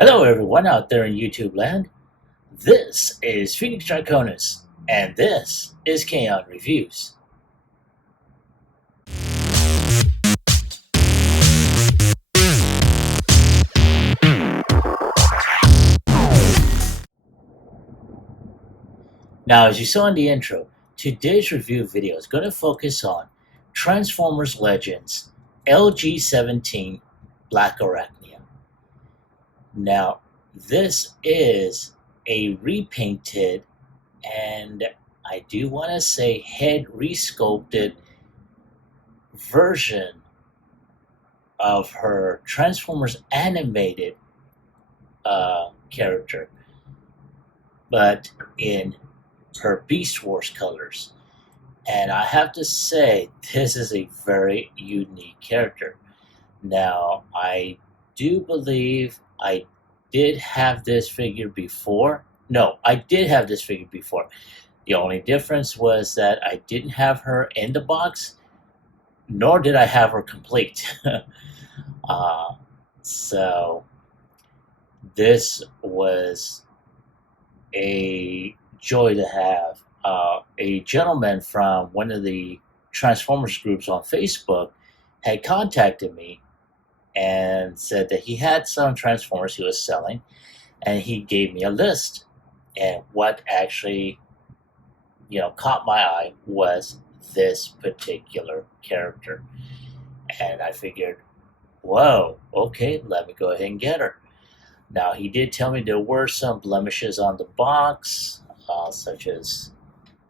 Hello, everyone out there in YouTube land. This is Phoenix Draconis, and this is KAON Reviews. Now, as you saw in the intro, today's review video is going to focus on Transformers Legends LG17 Blackarachnia. Now, this is a repainted and I do want to say head resculpted version of her Transformers animated character, but in her Beast Wars colors. And I have to say, this is a very unique character. Now, I do believe I did have this figure before. No, I did have this figure before. The only difference was that I didn't have her in the box, nor did I have her complete. uh, so this was a joy to have. A gentleman from one of the Transformers groups on Facebook had contacted me and said that he had some Transformers he was selling, and he gave me a list. And what actually, caught my eye was this particular character. And I figured, whoa, okay, let me go ahead and get her. Now, he did tell me there were some blemishes on the box, such as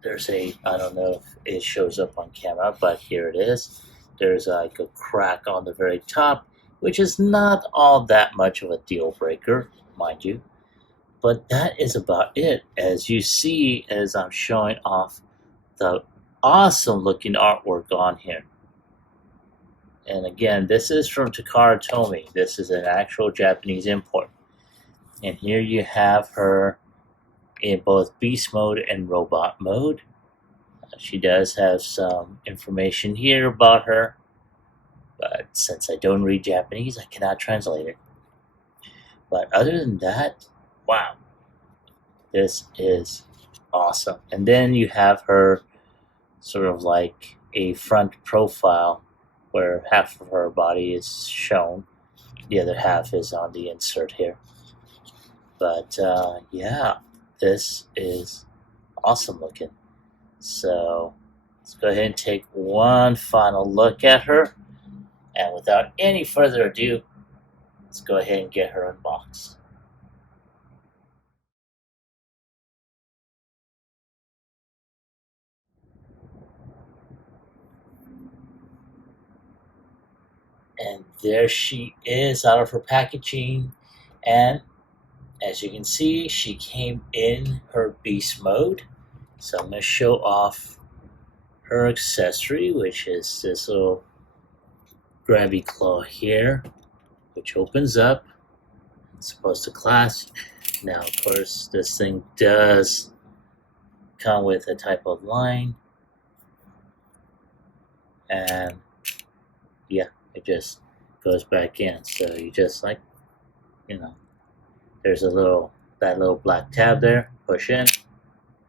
there's I don't know if it shows up on camera, but here it is. There's like a crack on the very top, which is not all that much of a deal breaker, mind you. But that is about it. As you see, as I'm showing off the awesome looking artwork on here. And again, this is from Takara Tomy. This is an actual Japanese import. And here you have her in both beast mode and robot mode. She does have some information here about her, but since I don't read Japanese, I cannot translate it. But other than that, wow, this is awesome. And then you have her sort of like a front profile where half of her body is shown, the other half is on the insert here. But yeah, this is awesome looking. So let's go ahead and take one final look at her. And without any further ado, let's go ahead and get her unboxed. And there she is out of her packaging. And as you can see, she came in her beast mode. So I'm going to show off her accessory, which is this little grabby claw here, which opens up. It's supposed to clasp. Now, of course, this thing does come with a type of line. And yeah, it just goes back in. So you just there's that little black tab there. Push in.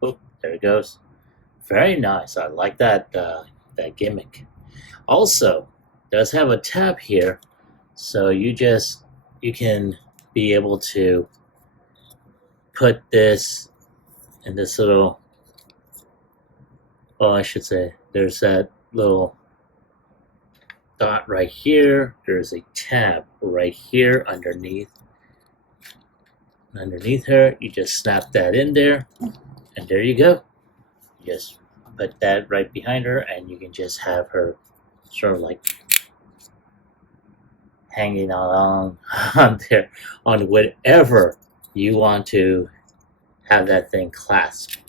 Oop, there it goes. Very nice. I like that gimmick. Also, does have a tab here, so you can be able to put this in this little. Oh, I should say there's that little dot right here. There's a tab right here underneath. Underneath her, you just snap that in there, and there you go. You just put that right behind her, and you can just have her sort of like hanging on there on whatever you want to have that thing clasp.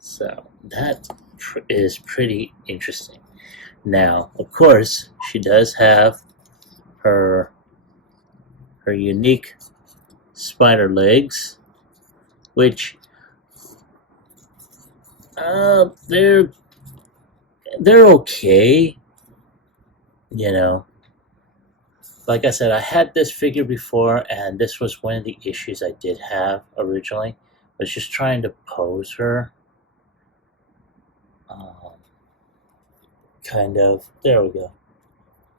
So that is pretty interesting. Now, of course, she does have her unique spider legs, which they're okay, like I said, I had this figure before, and this was one of the issues I did have originally, was just trying to pose her. Kind of, there we go.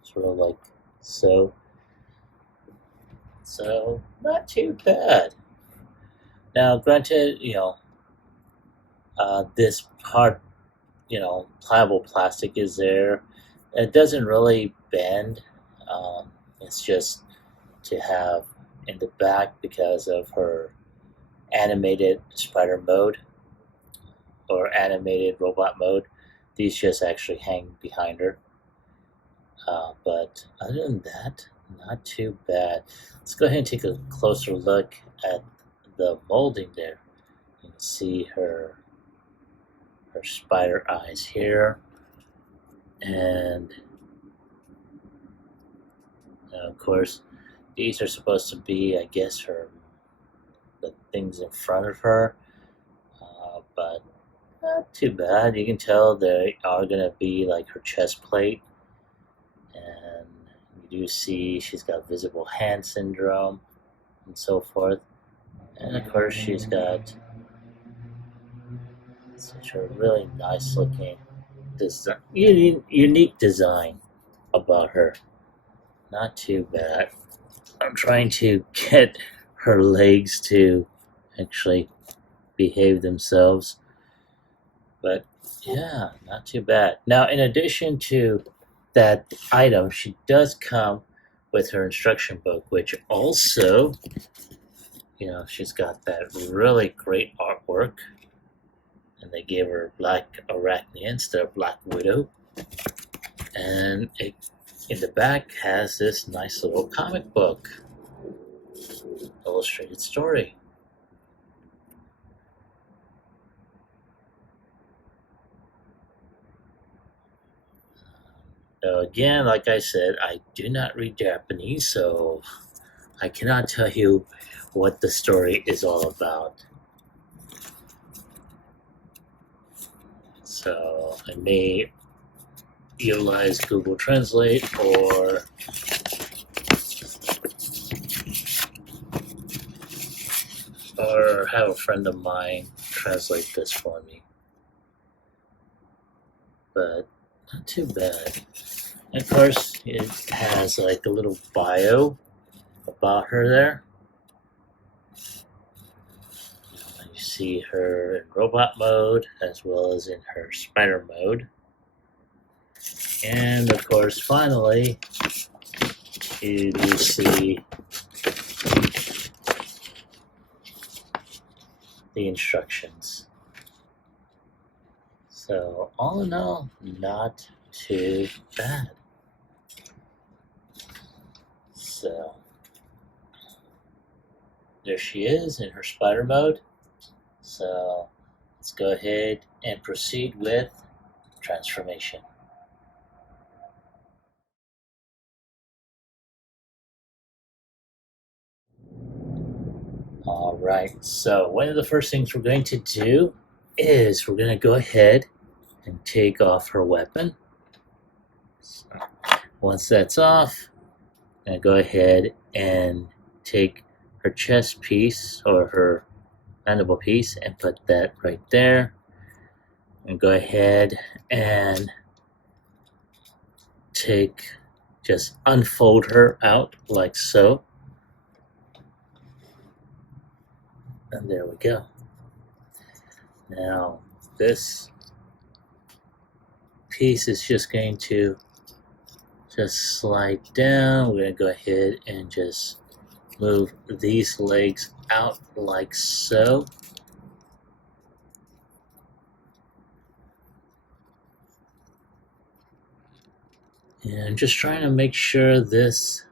Sort of like so. So, not too bad. Now, granted, this part, pliable plastic is there. It doesn't really bend. It's just to have in the back because of her animated spider mode or animated robot mode. These just actually hang behind her. But other than that, not too bad. Let's go ahead and take a closer look at the molding there. You can see her spider eyes here, and of course these are supposed to be, I guess, the things in front of her, but not too bad. You can tell they are gonna be like her chest plate, and you do see she's got visible hand syndrome and so forth, and of course she's got such a really nice looking design, unique design about her. Not too bad. I'm trying to get her legs to actually behave themselves, but yeah, not too bad. Now, in addition to that item, she does come with her instruction book, which also, she's got that really great artwork, and they gave her Blackarachnia instead of Black Widow, and it in the back has this nice little comic book illustrated story. Now again, like I said, I do not read Japanese, so I cannot tell you what the story is all about. So I may utilize Google Translate or have a friend of mine translate this for me. But not too bad. And of course, it has like a little bio about her there. You see her in robot mode as well as in her spider mode. And of course, finally, you do see the instructions. So, all in all, not too bad. So, there she is in her spider mode. So, let's go ahead and proceed with transformation. Alright, so one of the first things we're going to do is we're going to go ahead and take off her weapon. So once that's off, I'm going to go ahead and take her chest piece or her mandible piece and put that right there. And go ahead and just unfold her out like so. And there we go. Now this piece is just going to slide down. We're going to go ahead and just move these legs out like so. And I'm just trying to make sure this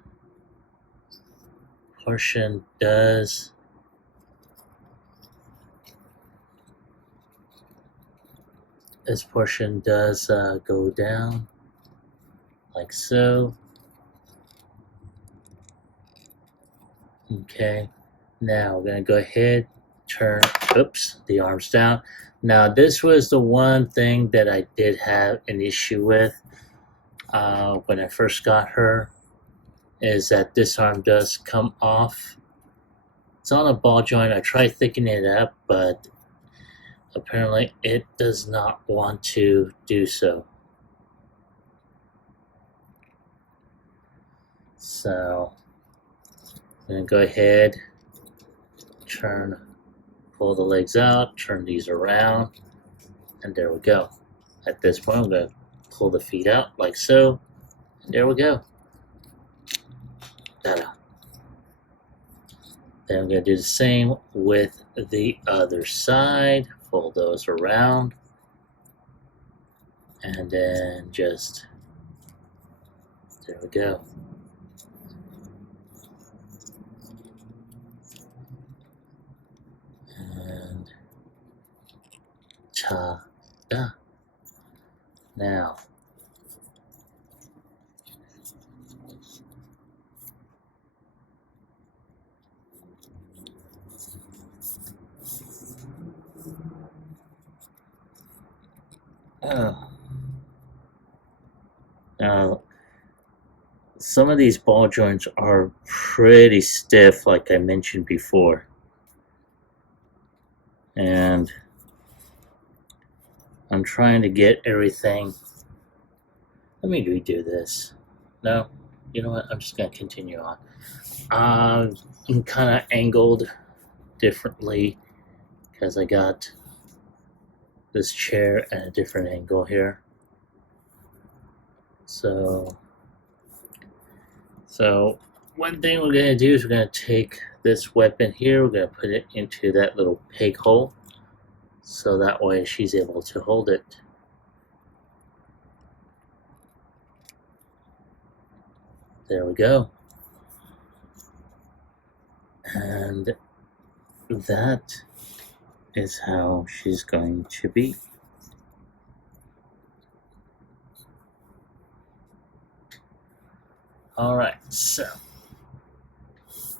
portion does go down like so. Okay, now we're gonna go ahead, turn, the arms down. Now this was the one thing that I did have an issue with when I first got her. is that this arm does come off. It's on a ball joint. I tried thickening it up, but apparently it does not want to do so. So I'm going to go ahead, pull the legs out, turn these around, and there we go. At this point, I'm going to pull the feet out like so, and there we go. Ta-da. Then I'm going to do the same with the other side. Fold those around, and then just, there we go. And ta-da. Now, now, some of these ball joints are pretty stiff, like I mentioned before. And I'm trying to get everything. Let me redo this. No, you know what? I'm just going to continue on. I'm kind of angled differently because I got this chair at a different angle here. So one thing we're going to do is we're going to take this weapon here, we're going to put it into that little peg hole, so that way she's able to hold it. There we go. And that is how she's going to be. Alright, so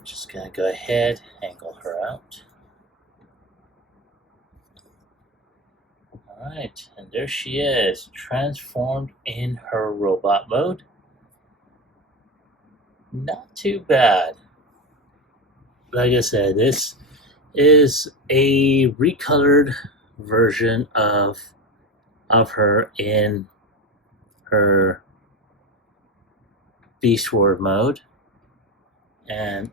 just gonna go ahead, angle her out. Alright, and there she is, transformed in her robot mode. Not too bad. Like I said, this is a recolored version of her in her Beast War mode. And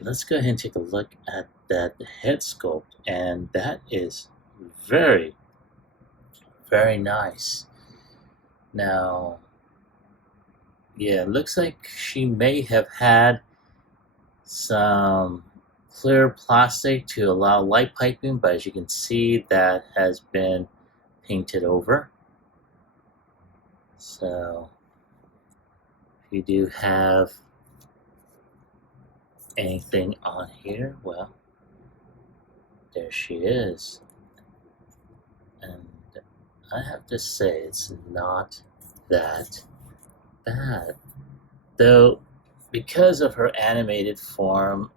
let's go ahead and take a look at that head sculpt, and that is very, very nice. Now, yeah, it looks like she may have had some clear plastic to allow light piping, but as you can see, that has been painted over. So if you do have anything on here, well, there she is. And I have to say, it's not that bad. Though, because of her animated form,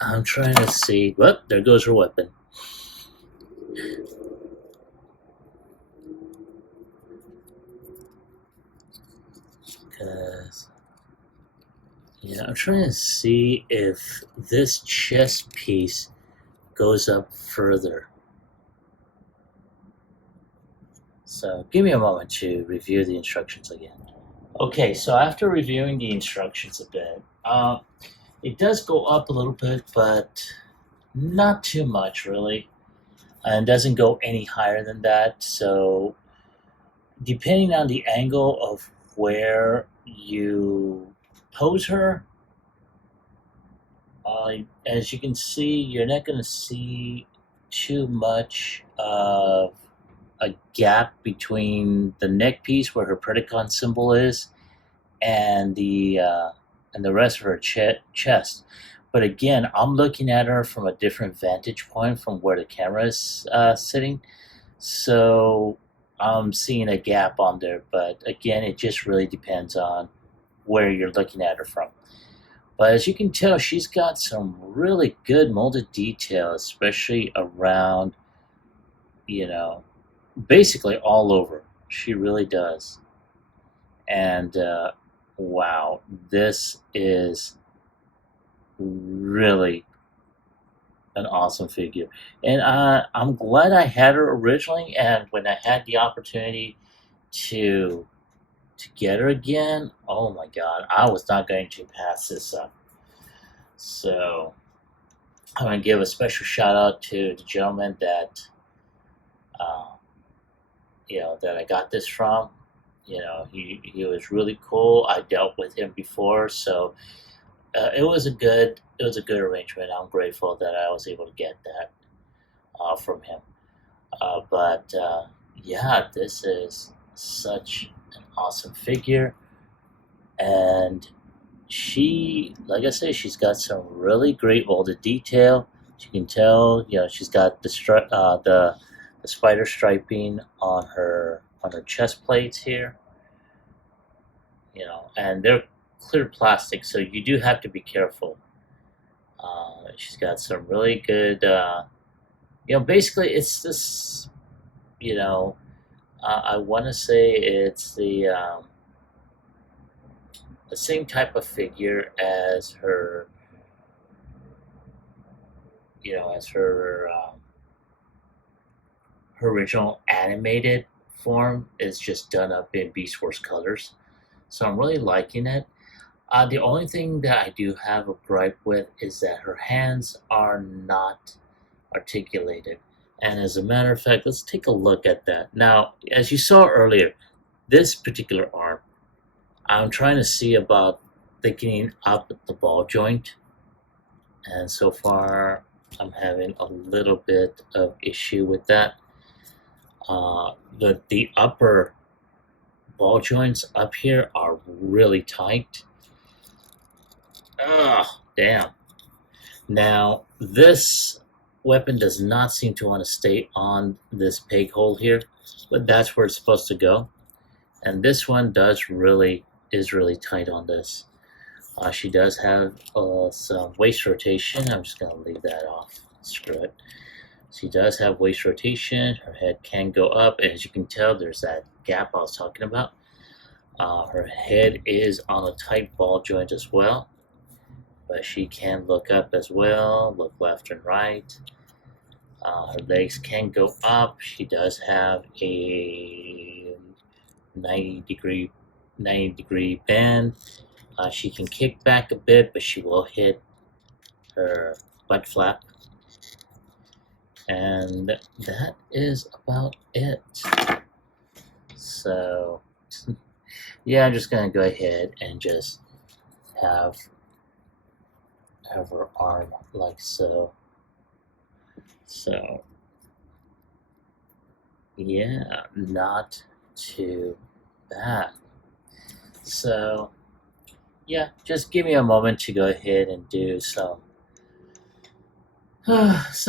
I'm trying to see. Well, there goes her weapon. Because, yeah, I'm trying to see if this chest piece goes up further. So give me a moment to review the instructions again. Okay, so after reviewing the instructions a bit, it does go up a little bit, but not too much really, and doesn't go any higher than that. So depending on the angle of where you pose her, as you can see, you're not going to see too much of a gap between the neck piece where her Predacon symbol is and the rest of her chest. But again, I'm looking at her from a different vantage point from where the camera is sitting, so I'm seeing a gap on there. But again, it just really depends on where you're looking at her from. But as you can tell, she's got some really good molded detail, especially around basically all over. She really does. And wow, this is really an awesome figure. And I'm glad I had her originally, and when I had the opportunity to get her again, oh my god, I was not going to pass this up. So I'm going to give a special shout out to the gentleman that uh, that I got this from. He was really cool. I dealt with him before, so it was a good arrangement. I'm grateful that I was able to get that from him. But yeah, this is such an awesome figure, and she, like I say, she's got some really great molded detail. You can tell, she's got the spider striping on her chest plates here. And they're clear plastic, so you do have to be careful. She's got some really good, basically it's this, I want to say it's the same type of figure as her, her original animated form is just done up in Beast Wars colors. So I'm really liking it. The only thing that I do have a gripe with is that her hands are not articulated. And as a matter of fact, let's take a look at that. Now, as you saw earlier, this particular arm, I'm trying to see about thickening up the ball joint. And so far, I'm having a little bit of issue with that. The upper ball joints up here are really tight. Oh, damn. Now, this weapon does not seem to want to stay on this peg hole here, but that's where it's supposed to go. And this one is really tight on this. She does have some waist rotation. I'm just going to leave that off. Screw it. She does have waist rotation. Her head can go up. And as you can tell, there's that gap I was talking about. Her head is on a tight ball joint as well. But she can look up as well, look left and right. Her legs can go up. She does have a 90 degree bend. She can kick back a bit, but she will hit her butt flap. And that is about it. So, yeah, I'm just going to go ahead and just have her arm like so. So, yeah, not too bad. So, yeah, just give me a moment to go ahead and do some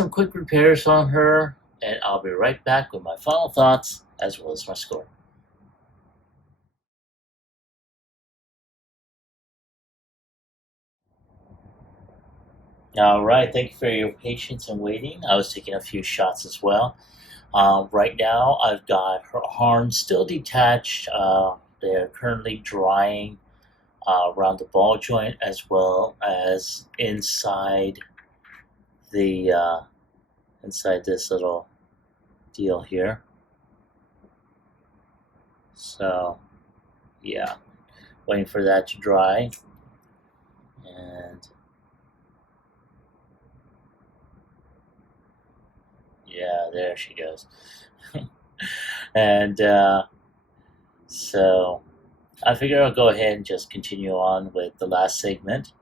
quick repairs on her, and I'll be right back with my final thoughts as well as my score. All right, thank you for your patience and waiting. I was taking a few shots as well. Right now, I've got her arms still detached. They're currently drying around the ball joint as well as inside inside this little deal here. So, yeah, waiting for that to dry. And yeah, there she goes. And so I figure I'll go ahead and just continue on with the last segment.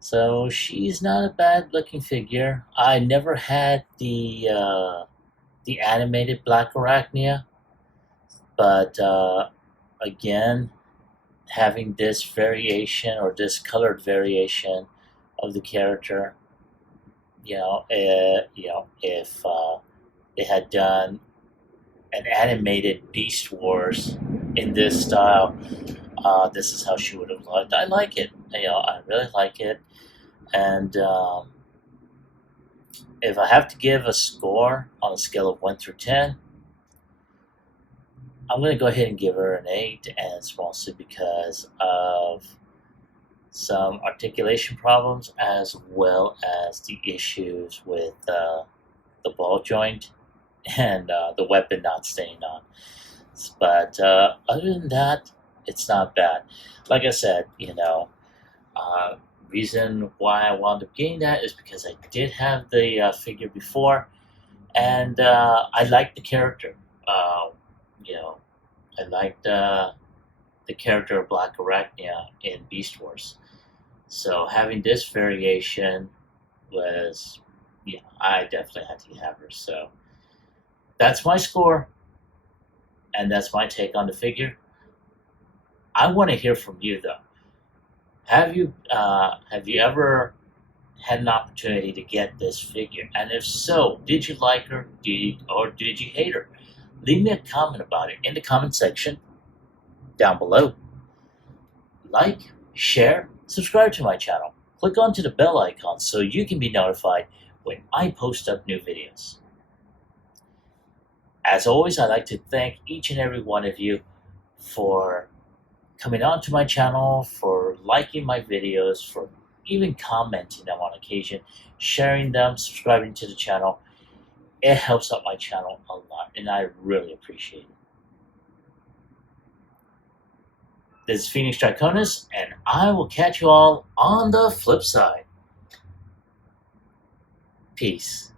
So she's not a bad looking figure. I never had the animated Blackarachnia, but again, having this variation or this colored variation of the character, if they had done an animated Beast Wars in this style, this is how she would have looked. I like it. I really like it. And if I have to give a score on a scale of 1 through 10, I'm going to go ahead and give her an 8, and it's mostly because of some articulation problems as well as the issues with the ball joint and the weapon not staying on. But other than that, it's not bad. Like I said, reason why I wound up getting that is because I did have the figure before, and I liked the character. You know, I liked the character of Blackarachnia in Beast Wars. So having this variation was, I definitely had to have her. So that's my score, and that's my take on the figure. I want to hear from you though. Have you ever had an opportunity to get this figure? And if so, did you like her? Or did you hate her? Leave me a comment about it in the comment section down below. Like, share, subscribe to my channel. Click onto the bell icon so you can be notified when I post up new videos. As always, I'd like to thank each and every one of you for coming onto my channel, for liking my videos, for even commenting them on occasion, sharing them, subscribing to the channel. It helps out my channel a lot, and I really appreciate it. This is Phoenix Draconis, and I will catch you all on the flip side. Peace.